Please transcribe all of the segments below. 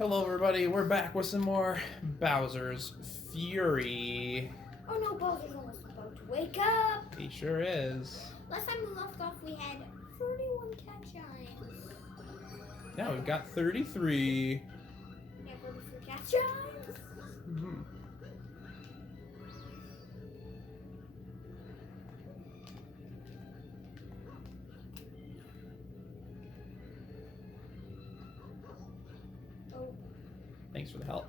Hello everybody, we're back with some more Bowser's Fury. Oh no, Bowser's almost about to wake up. He sure is. Last time we left off, we had 31 cat giants. Now we've got 33. Yeah, 33 cat giants. Mm-hmm. Oh, Thanks for the help.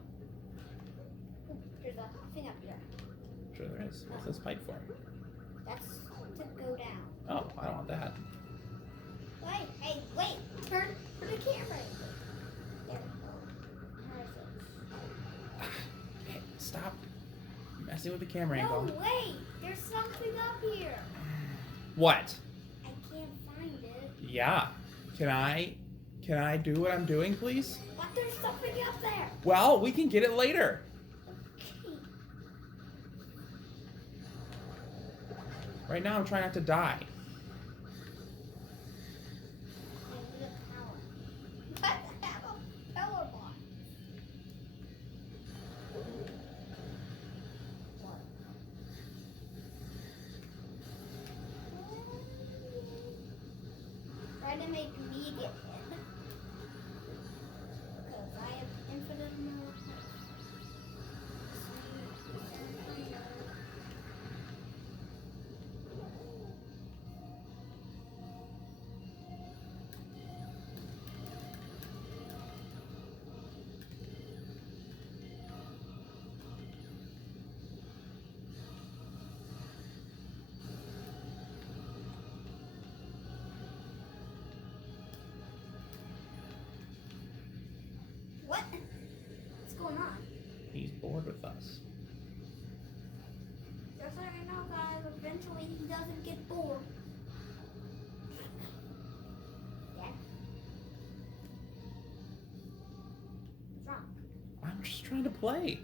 there's a thing up here. Sure there is. What's this pipe for? That's to go down. Oh, I don't want that. Wait, turn the camera. There we go. How is it? Hey, stop messing with the camera No, angle. wait, there's something up here. What? I can't find it. Yeah. Can I do what I'm doing, please? But there's something up there. Well, we can get it later. Okay. Right now I'm trying not to die. I need a power. But I have a power box. Try to make me get in. Because I have infinite amount of health. What? What's going on? He's bored with us. Just so you know, guys, eventually he doesn't get bored. Yeah? What's wrong? I'm just trying to play.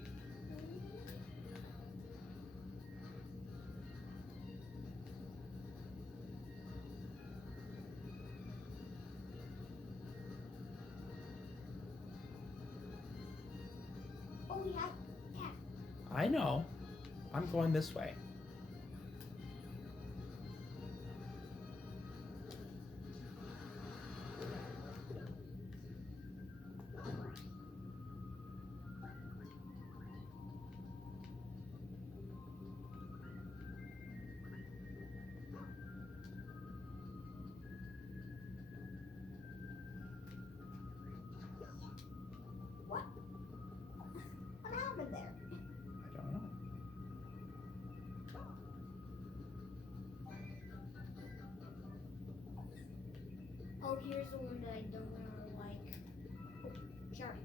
Oh, yeah. I know. I'm going this way. What? What happened there? I don't know. Oh, here's the one that I don't really like. Oh, shark.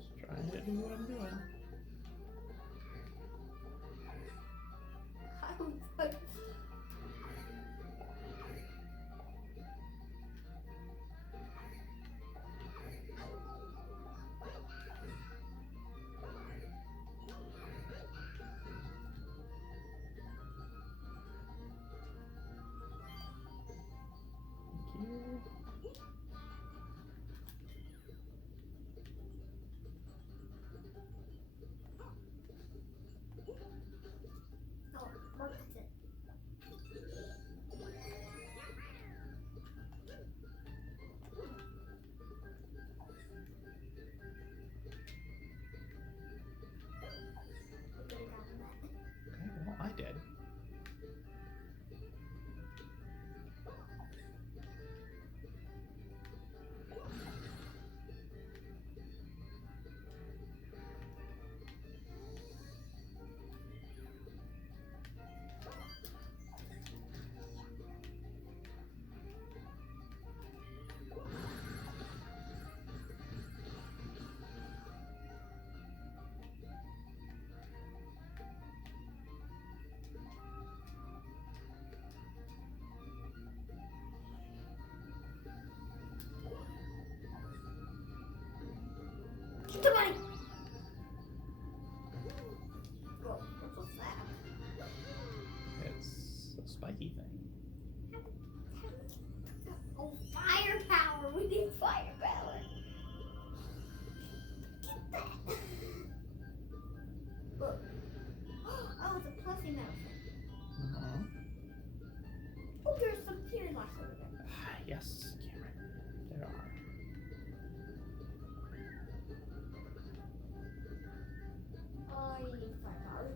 Just trying to do what I'm doing. I was like, Thank you. Somebody! Whoa, what's that? It's a spiky thing. Oh, firepower! We need firepower! Get that! Look. Oh, it's a plushy mouse. Uh-huh. Oh, there's some tear marks over there. Yes, Cameron. There are. Oh, you need firepower.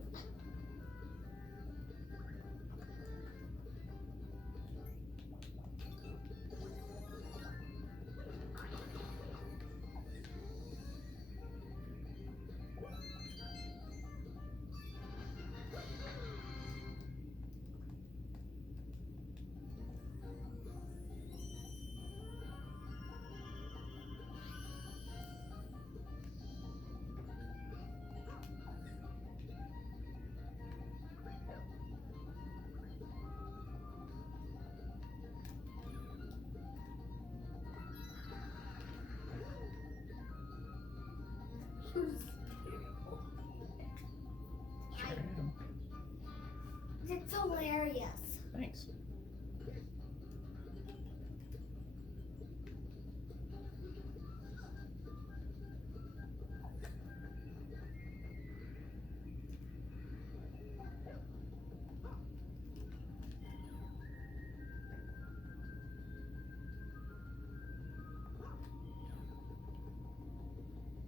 It's hilarious. Thanks.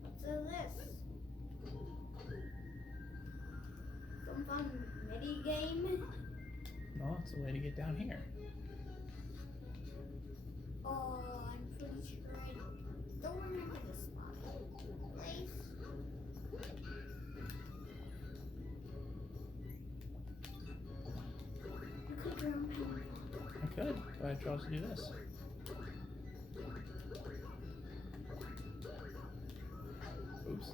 What's this? Some fun mini game? No, it's a way to get down here. Oh, I'm pretty sure I don't remember the spot. Place. You could jump. I could, but I chose to do this. Oops.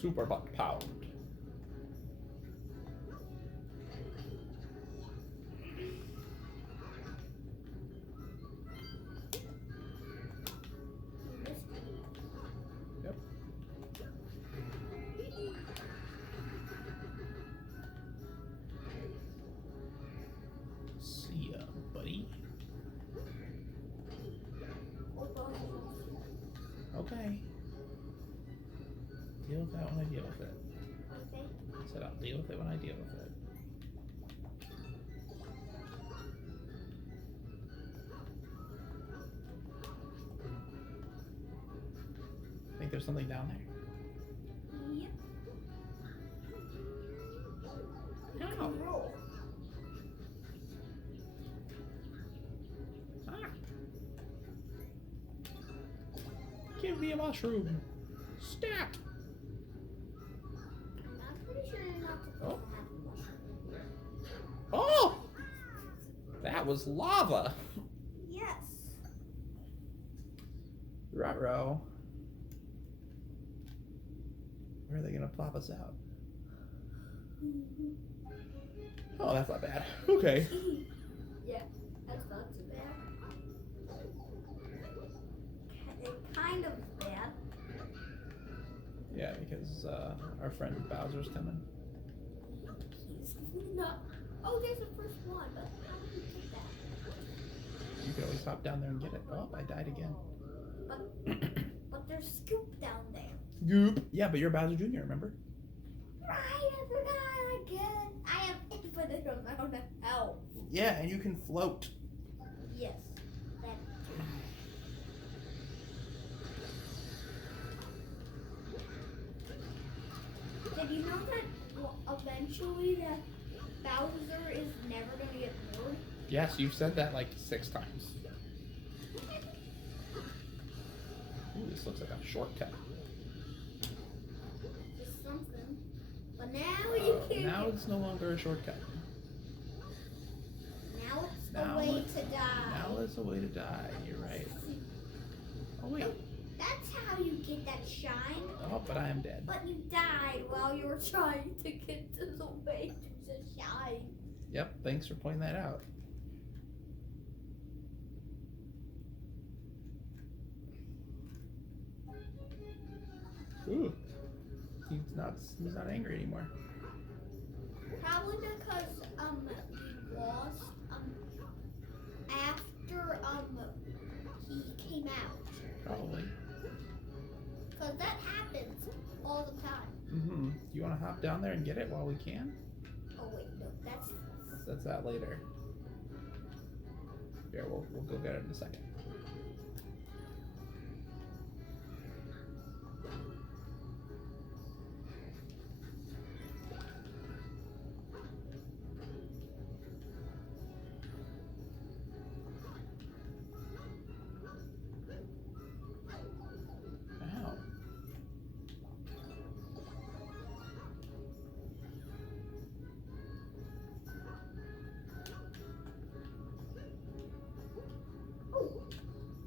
Super butt pound. Yep. See ya, buddy. Okay. Deal with that when I deal with it. Okay. I said I'll deal with it when I deal with it. Think there's something down there? Yep. No. Roll. Ah. Give me a mushroom. Stat. I'm pretty sure you're not supposed Oh. to have a mushroom. Oh! That was lava. Yes. Ruh-roh. Where are they gonna plop us out? Oh, that's not bad. Okay. Yeah, that's not too bad. Kind of bad. Yeah, because our friend Bowser's coming. He's not. Oh, there's the first one, but how did you get that? You can always hop down there and get it. Oh, I died again. But there's Scoop down there. Goop. Yeah, but you're Bowser Jr., remember? Right, I forgot again. I have infinite amount of health. Yeah, and you can float. Yes. That. Did you know that eventually that Bowser is never going to get bored? Yes, you've said that like 6 times. Ooh, this looks like a shortcut. Just something. But now you can. Now it's no longer a shortcut. Now it's Now a way it's- to die. Now it's a way to die. You're right. Oh wait. That's how you get that shine. Oh, but I am dead. But you died while you were trying to get to the way to the shine. Yep, thanks for pointing that out. Ooh. He's not angry anymore. Probably because we lost after he came out. Probably. Because that happens all the time. Mm-hmm. Do you want to hop down there and get it while we can? Oh wait, no, That's that later. Here, we'll go get it in a second. Ow.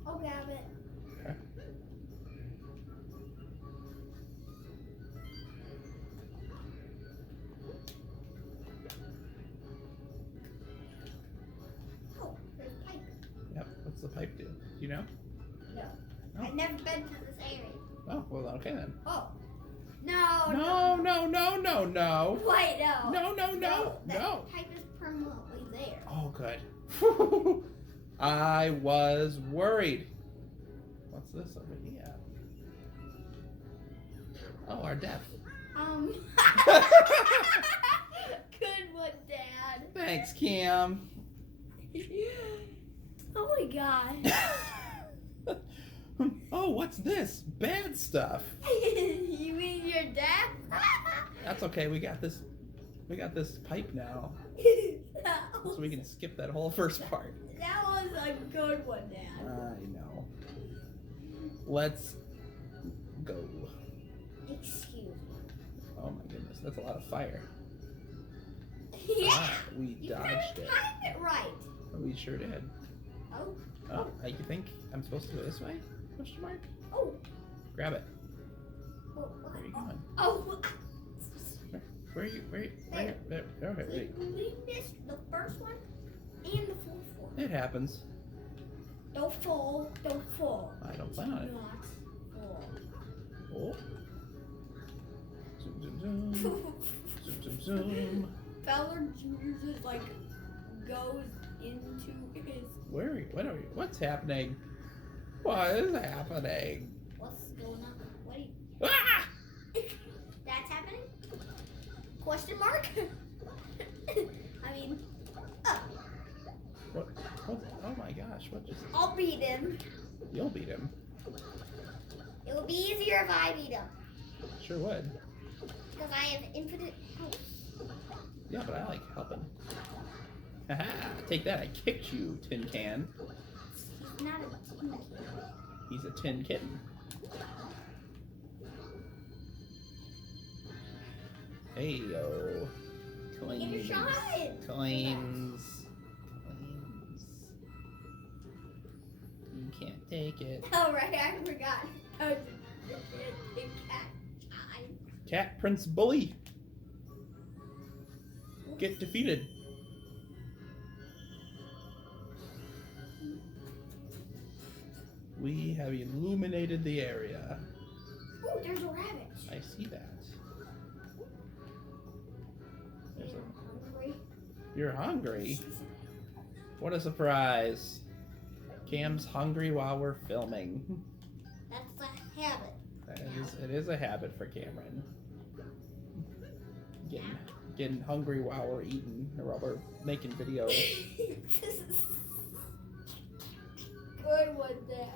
I'll grab it. Okay. Oh, there's a pipe. Yep. What's the pipe do? Do you know? No. Oh. I've never been to this area. Oh, well, okay then. Oh. No. No. Wait, no. No. That pipe is permanently there. Oh, good. I was worried. What's this over here? Oh, our death. Good one, Dad. Thanks, Cam. Oh my God. Oh, what's this? Bad stuff. You mean your dad? That's okay. We got this pipe now, so we can skip that whole first part. That was a good one, Dad. I know. Let's go. Excuse me. Oh my goodness, that's a lot of fire. Yeah. Ah, we You dodged it. timed it right. We sure did. Oh. Oh, you think I'm supposed to go this way? Question mark. Oh. Grab it. Oh. Where are you going? Oh. Where are you? Okay, wait. We missed the first one and the fourth one. It happens. Don't fall. Don't fall. I don't plan on it. Do not fall. Oh. Zoom, zoom, zoom. Zoom, zoom, zoom. Fowler Jr. just like goes into his. Where are you? What's happening? What is happening? What's going on? What are you? Ah! That's happening? Question mark? I mean, What? Oh my gosh! What just? I'll beat him. You'll beat him. It will be easier if I beat him. Sure would. Because I have infinite health. Yeah, but I like helping. Haha! Take that! I kicked you, tin can. He's not a tin can. He's a tin kitten. Hey yo. Get your Coins. shot. Coins. You can't take it. Oh, right, I forgot. Oh, the cat time. Cat Prince Bully. Get defeated. We have illuminated the area. Oh, there's a rabbit. I see that. There's I'm hungry. You're hungry? What a surprise. Cam's hungry while we're filming. That's a habit. It is a habit for Cameron. Getting hungry while we're eating or while we're making videos. Good one, Dad.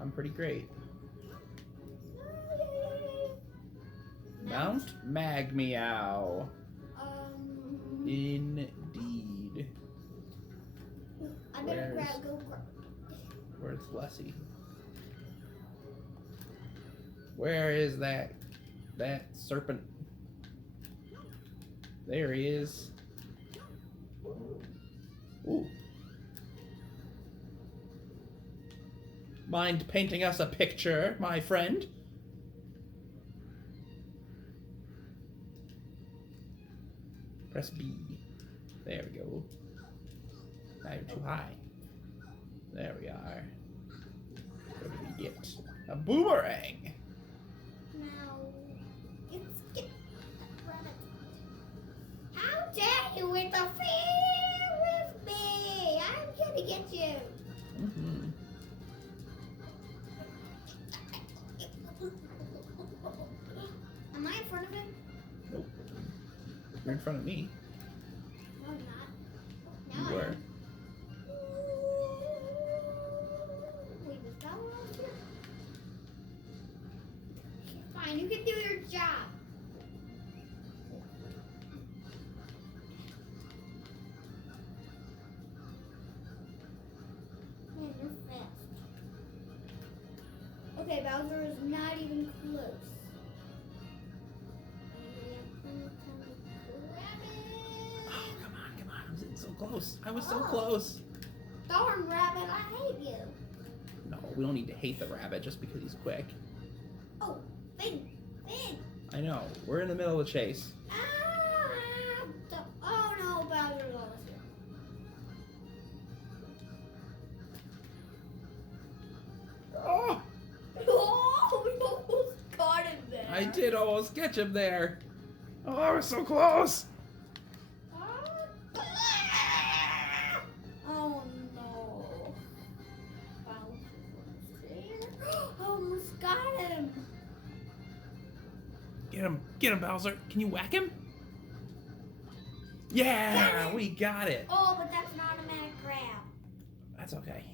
I'm pretty great. Mount Magmeow. Indeed. I better grab. Where's Lessie? Where is that serpent? There he is. Ooh. Mind painting us a picture, my friend? Press B. There we go. Now you're too high. There we are. What do we get? A boomerang! Now, let's get rabbit. How dare you interfere with me? I'm gonna get you. Mm-hmm. Am I in front of him? Nope. You're in front of me. No, I'm not. You Now I were. am. Wait, was that one else here? Fine, you can do your job. Man, you're fast. Okay, Bowser is not even close. Oh, come on. I'm sitting so close. I was so Oh. close. Darn rabbit, I hate you. No, we don't need to hate the rabbit just because he's quick. Oh, Finn. I know. We're in the middle of the chase. Oh no, Bowser's almost here. Oh! Oh, we almost got him there. I did almost catch him there. Oh, I was so close. Oh no. Bowser's there. Almost got him. Get him, Bowser. Can you whack him? Yeah, we got it. Oh, but that's an automatic grab. That's okay.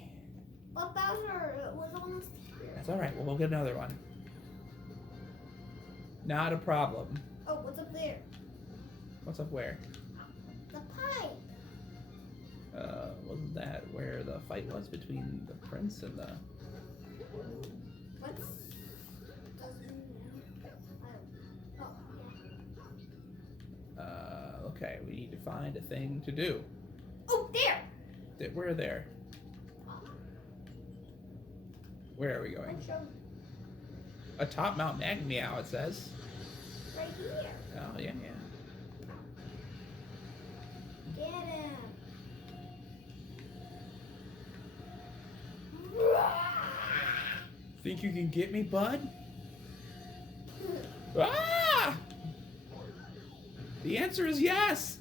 But Bowser was almost here. That's all right. Well, we'll get another one. Not a problem. Oh, what's up there? What's up where? The pipe. Wasn't that where the fight was between the prince and the... What's... Okay, we need to find a thing to do. Oh, there! Where there? Where are we going? I'll show you. Atop Mount Meow, it says. Right here. Oh, yeah. Get him. Think you can get me, bud? Ah! The answer is yes!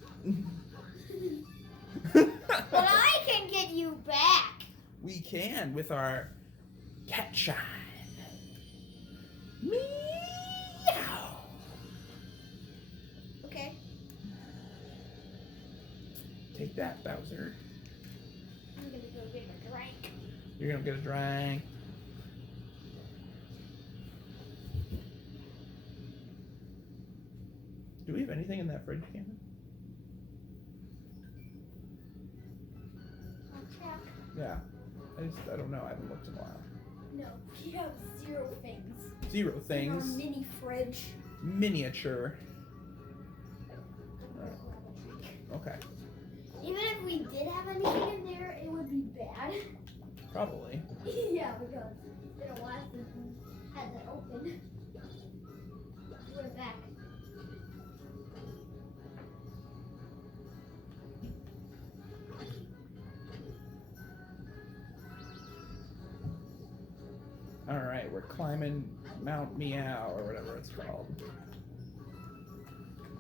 But I can get you back. We can with our cat shine. Meow! Okay. Take that, Bowser. I'm gonna go get a drink. You're gonna get a drink. Do we have anything in that fridge, Cameron? I'll check. Yeah. I don't know. I haven't looked in a while. No, we have 0 things. 0 In our things. mini fridge. Miniature. Okay. Even if we did have anything in there, it would be bad. Probably. Yeah, because it's been a while since we had that open. Put it back. Alright, we're climbing Mount Meow, or whatever it's called.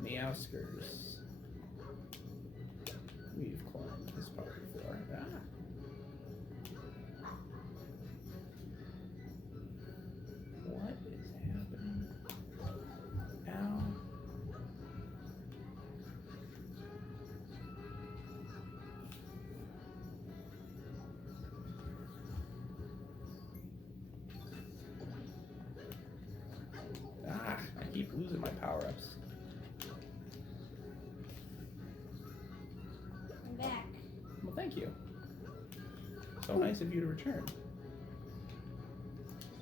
Meowskers. We've climbed this part before. Ah. What is happening? Ow. Ah, I keep losing my power-ups. I'm back. Well, thank you. So nice of you to return.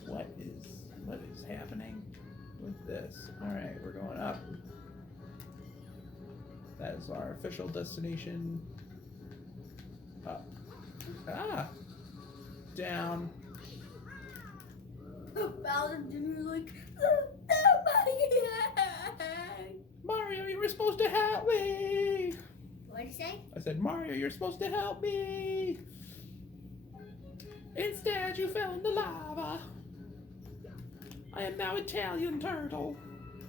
What is happening with this? Alright, we're going up. That is our official destination. Up. Ah! Down. Bowser Jr. like, Mario, you were supposed to help me! said, Mario, you're supposed to help me. Instead, you fell in the lava. I am now Italian turtle.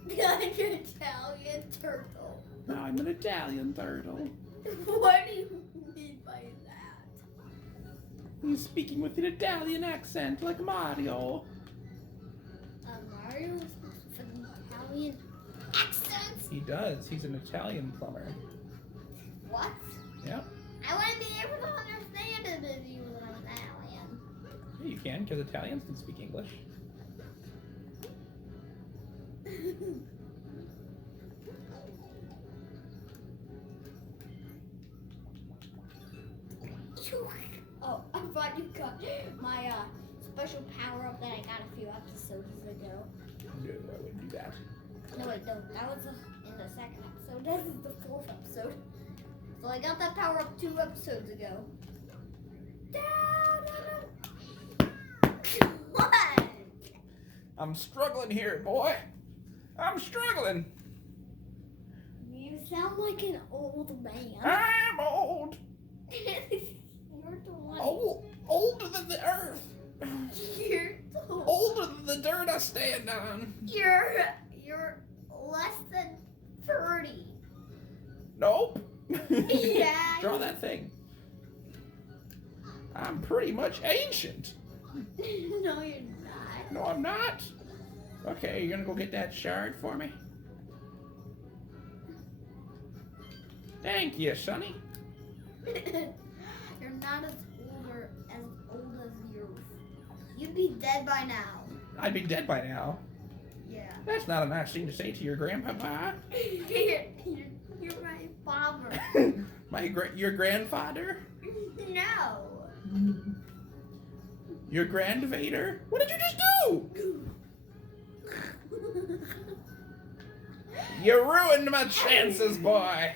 I'm an Italian turtle. Now I'm an Italian turtle. What do you mean by that? He's speaking with an Italian accent like Mario. Mario speaks with an Italian accent? He does. He's an Italian plumber. What? Yep. I wouldn't be able to understand it if you were Italian. Yeah, you can, because Italians can speak English. Oh, I thought you got my special power up that I got a few episodes ago. No, I wouldn't do that. No, wait, no, that was in the second episode. This is the fourth episode. So I got that power up 2 episodes ago. What? I'm struggling here, boy. I'm struggling. You sound like an old man. I'm old. You're the one. Older than the earth. You're the Older than the dirt I stand on. You're less than 30. Nope. Yeah. Draw that thing. I'm pretty much ancient. No, you're not. No, I'm not. Okay, you're gonna go get that shard for me? Thank you, Sonny. You're not as old as you. You'd be dead by now. I'd be dead by now. Yeah. That's not a nice thing to say to your grandpapa. You're my father. Your grandfather? No. Your grandvader? What did you just do? You ruined my chances, boy.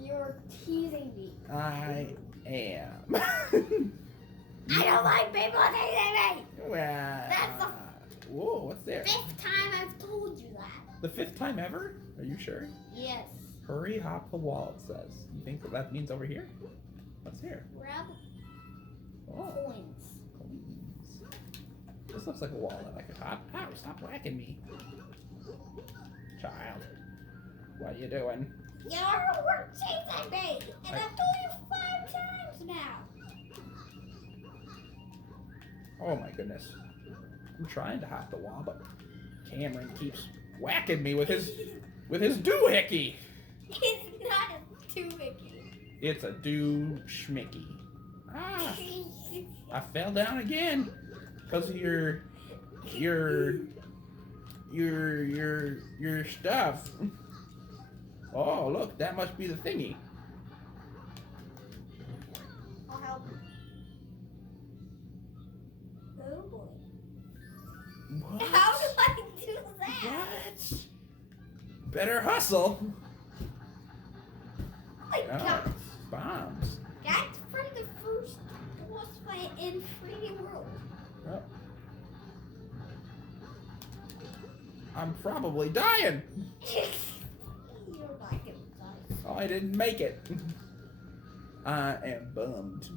You're teasing me. I am. I don't like people teasing me. Well, That's the whoa, what's there? 5th time I've told you that. The 5th time ever? Are you sure? Yes. Hurry, hop the wall, it says. You think that means over here? What's here? Grab Oh, coins. coins. This looks like a wall that I could hop. Ow, stop whacking me. Child. What are you doing? You're chasing me, and I've told you 5 times now. Oh my goodness. I'm trying to hop the wall, but Cameron keeps whacking me with his doohickey. It's not a doohickey. It's a doo-schmicky. Ah, I fell down again because of your stuff. Oh, look, that must be the thingy. I'll help you. Oh boy. What? How do I do that? What? Better hustle. Oh my gosh. Bombs. That's from the first boss fight in 3D World. Oh. I'm probably dying. You're not gonna die. Oh, I didn't make it. I am bummed.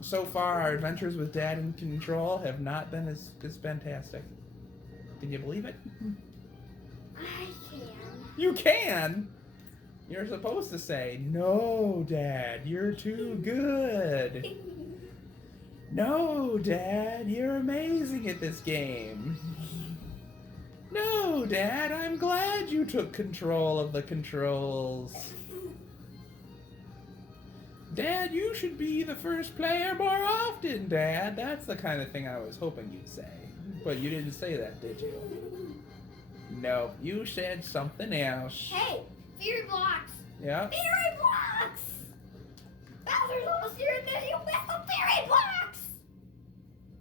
So far, our adventures with Dad in control have not been as fantastic. Can you believe it? I can. You can! You're supposed to say, no, Dad, you're too good. No, Dad, you're amazing at this game. No, Dad, I'm glad you took control of the controls. Dad, you should be the first player more often, Dad. That's the kind of thing I was hoping you'd say. But you didn't say that, did you? No, you said something else. Hey, Fury Blocks! Yeah? Fury Blocks! Bowser's almost here and then you missed the Fury Blocks!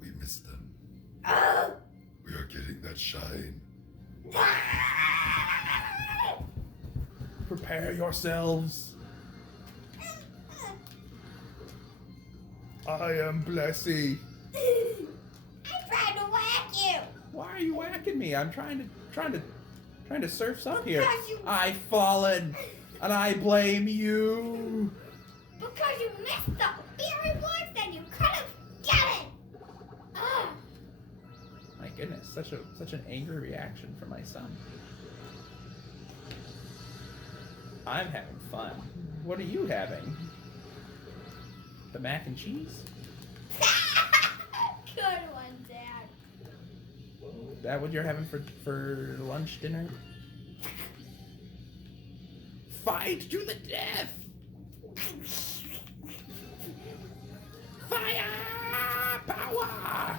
We missed them. Oh! We are getting that shine. Prepare yourselves. I am Blessy. I'm trying to whack you! Why are you whacking me? I'm trying Trying to surf up here. Because you- I've fallen, and I blame you. Because you missed the very words that you could have gotten. Ugh. My goodness, such an angry reaction from my son. I'm having fun. What are you having? The mac and cheese? Good one, Dad. Is that what you're having for lunch, dinner? Fight to the death! Fire! Power!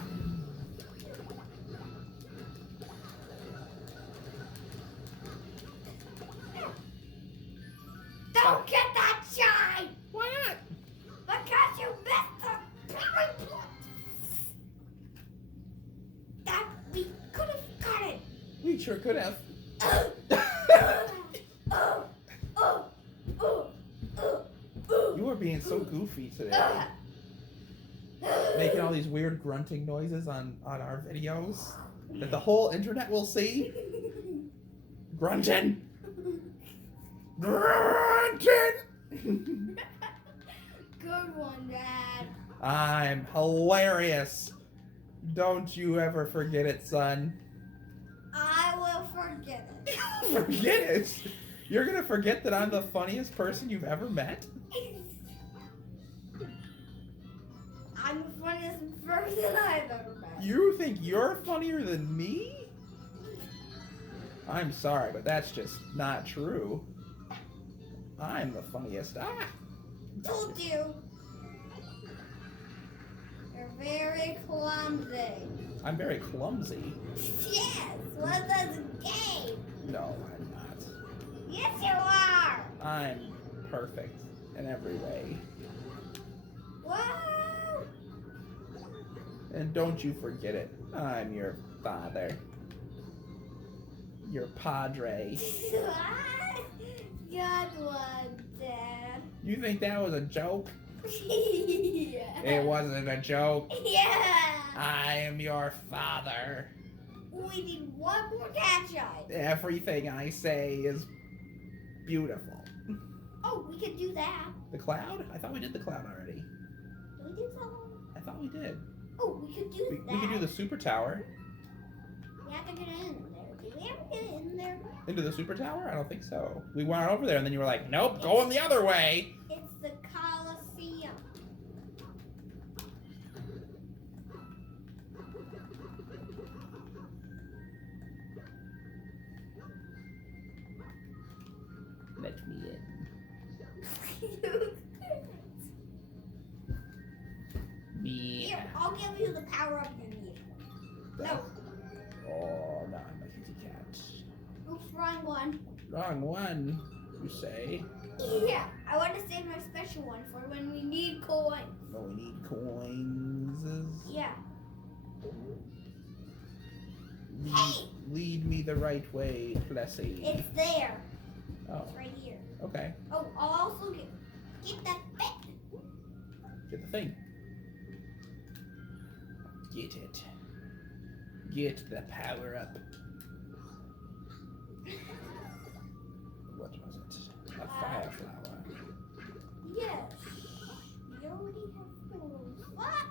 Don't get that shine! Why not? Because you missed the very words that we could have gotten. We sure could have. You are being so goofy today. Making all these weird grunting noises on our videos that the whole internet will see. Grunting! Grunting! Good one, Dad. I'm hilarious. Don't you ever forget it, son. I will forget it. Forget it? You're gonna forget that I'm the funniest person you've ever met? I'm the funniest person I've ever met. You think you're funnier than me? I'm sorry, but that's just not true. I'm the funniest. Ah! Told you. You're very clumsy. I'm very clumsy. Yes, what does a game? No, I'm not. Yes, you are. I'm perfect in every way. Whoa. And don't you forget it. I'm your father. Your padre. Good one, Dad. You think that was a joke? Yeah. It wasn't a joke. Yeah. I am your father. We need one more catch-eye. Everything I say is beautiful. Oh, we could do that. The cloud? I thought we did the cloud already. Did we do that one? I thought we did. Oh, we could do that. We could do the super tower. We have to get in there. Did we ever get in there? Into the super tower? I don't think so. We went over there and then you were like, nope, going the other way. It's the Coliseum. Let me in. Here, Yeah. I'll give you the power up you need. No. Oh, no, I'm a kitty cat. Oops, wrong one. Wrong one, you say? Yeah, I want to save my special one for when we need coins. No, we need coins. Yeah. Lead, Hey! lead me the right way, Plessy. It's there. Oh, It's right here. okay. Oh, I'll also get that bit. Get the thing. Get it. Get the power up. What was it? A fire flower. Yes. You already have those. What?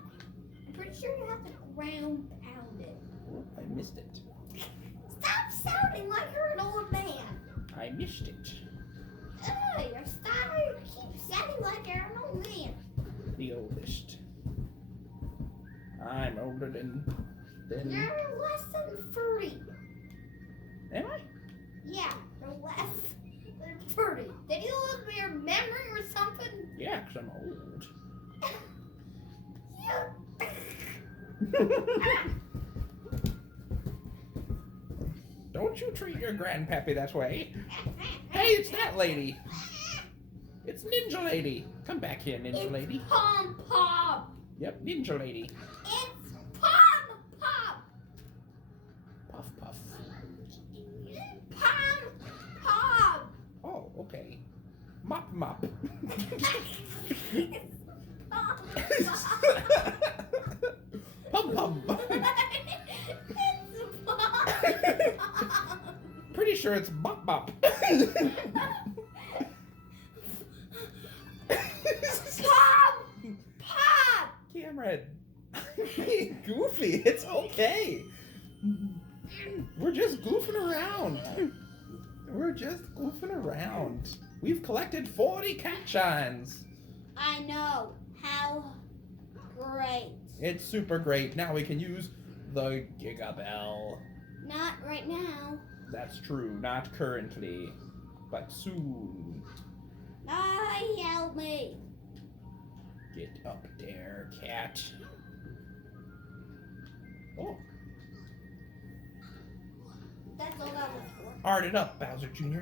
I'm pretty sure you have to ground pound it. Oh, I missed it. Stop sounding like you're an old man. I missed it. Ugh, your style keeps sounding like you're an old man. The oldest. I'm older than. You're less than 30. Am I? Yeah, you're less than 30. Did you lose your memory or something? Yeah, 'cause I'm old. Don't you treat your grandpappy that way. Hey, it's that lady. It's Ninja Lady. Come back here, Ninja Lady. It's Pom Pom. Yep, Ninja Lady. It's Pom Pom. Puff, puff. Pom Pom. Oh, okay. Mop, mop. It's Pom Pum, pum. It's Pom Pom. Pretty sure it's Bop Bop. Pop! Pop! Cameron. Goofy, it's okay. We're just goofing around. We're just goofing around. We've collected 40 cat shines. I know. How great. It's super great. Now we can use the Gigabell. Not right now. That's true. Not currently, but soon. Help me. Get up there, cat. Oh, That's all that was for. art it up, Bowser Jr.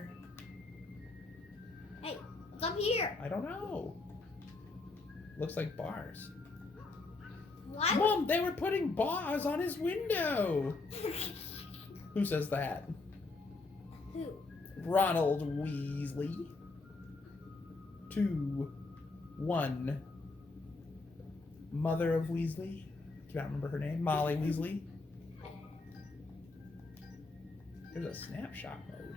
Hey, what's up here? I don't know. Looks like bars. Why? Mom, they were putting bars on his window. Who says that? Who? Ronald Weasley. 2, 1. Mother of Weasley. Do you not remember her name? Molly Weasley. There's a snapshot mode.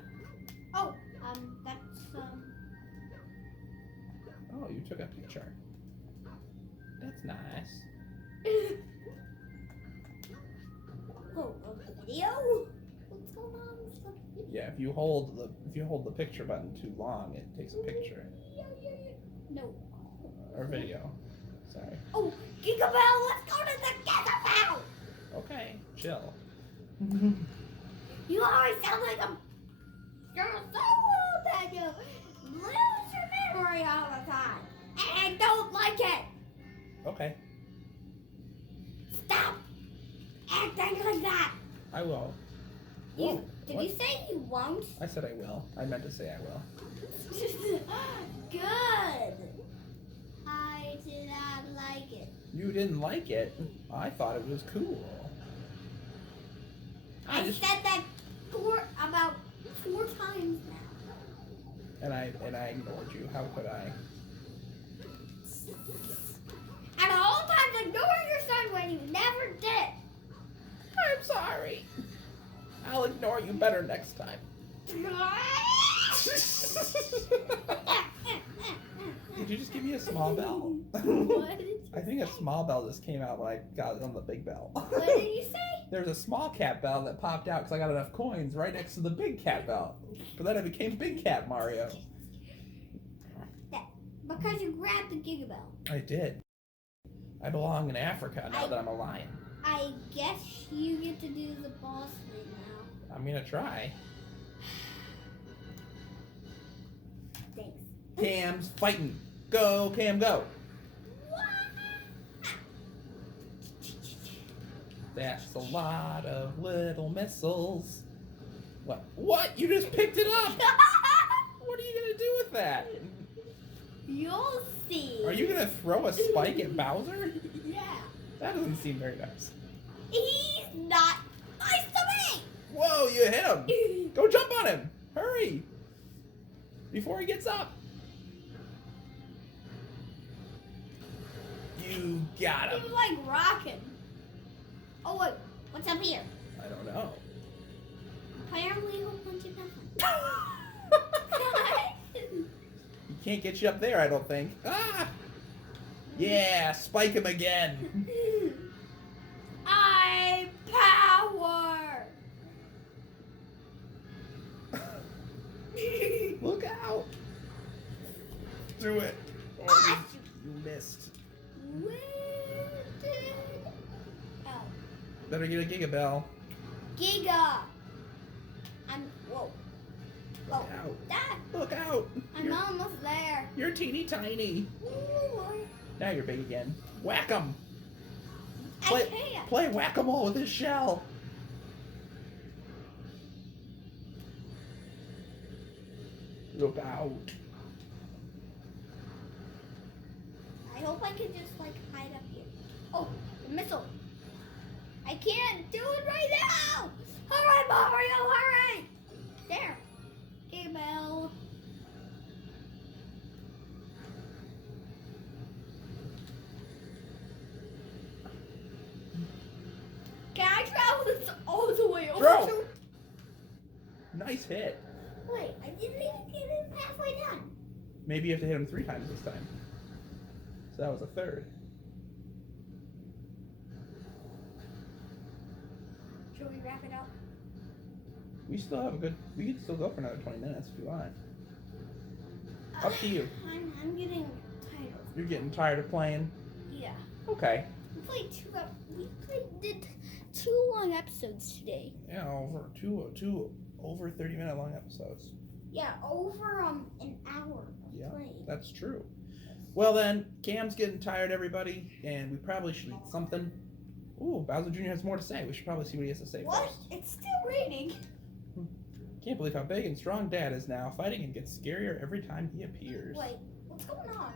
Oh, that's Oh, you took a picture. That's nice. Oh, a video? What's going on with the video? Yeah, if you hold the picture button too long, it takes a picture No. or video. Sorry. Oh, Gigabell, let's go to the Gigabell! Okay, chill. You always sound like you're so old that you lose your memory all the time. And I don't like it. Okay, Stop acting like that. I will. You, Whoa, did what? you say you won't? I said I will. I meant to say I will. Good. I did not like it. You didn't like it. I thought it was cool. I said that about 4 times now. And I ignored you. How could I? And all the times ignoring your son when you never did. I'm sorry. I'll ignore you better next time. Did you just give me a small bell? What? I think a small bell just came out when I got on the big bell. What did you say? There's a small cat bell that popped out because I got enough coins right next to the big cat bell. But then it became Big Cat Mario. Because you grabbed the Gigabell. I did. I belong in Africa now that I'm a lion. I guess you get to do the boss thing now. I'm gonna try. Thanks. Cam's fighting. Go, Cam, go. That's a lot of little missiles. What? What? You just picked it up! What are you gonna do with that? You'll see. Are you gonna throw a spike at Bowser? Yeah. That doesn't seem very nice. He's not nice to Whoa, you hit him! me. Go jump on him! Hurry! Before he gets up. You got He him. was like rocking. Oh wait, what's up here? I don't know. Apparently a whole bunch of nothing. He can't get you up there, I don't think. Ah! Yeah, spike him again. I power. Look out! Do it. Oh, Ah! you missed. Where did? Oh, Better get a Gigabell. Giga. Whoa. Look Oh, out. Dad, Look out. I'm almost there. You're teeny tiny. Now you're big again. Whack him. I can't. Play whack-a-mole with his shell. Look out. I hope I can just like hide up here. Oh, the missile. I can't do it right now. Hurry, Mario, hurry. There. Gabel. Can I travel this all the way over Throw. to Nice hit. Wait, I didn't even get him halfway done. Maybe you have to hit him 3 times this time. So that was a third. Should we wrap it up? We still have a good. We can still go for another 20 minutes if you want. Up to you. I'm getting tired. You're getting tired of playing? Yeah. Okay. We did 2 long episodes today. Yeah, over over 30-minute long episodes. Yeah, over an hour of Yeah, playing. that's true. Well then, Cam's getting tired, everybody, and we probably should eat something. Ooh, Bowser Jr. has more to say. We should probably see what he has to say What? first. It's still raining. Can't believe how big and strong Dad is now. Fighting and gets scarier every time he appears. Wait, what's going on?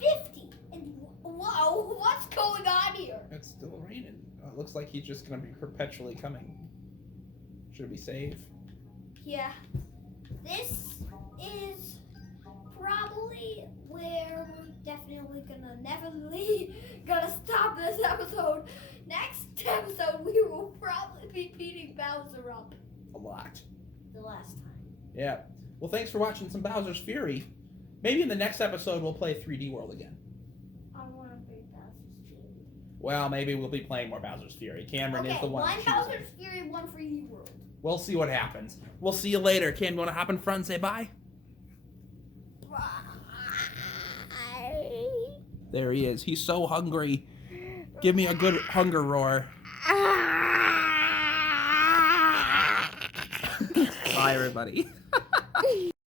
50! And whoa, what's going on here? It's still raining. It looks like he's just going to be perpetually coming. Should we save? Yeah. This is probably where we're definitely gonna stop this episode. Next episode, we will probably be beating Bowser up. A lot. The last time. Yeah. Well, thanks for watching some Bowser's Fury. Maybe in the next episode we'll play 3D World again. I want to beat Bowser's Fury. Well, maybe we'll be playing more Bowser's Fury. Cameron is the one. One choosing. Bowser's Fury, one 3D World. We'll see what happens. We'll see you later. Cam, you want to hop in front and say bye? There he is. He's so hungry. Give me a good hunger roar. Bye, everybody.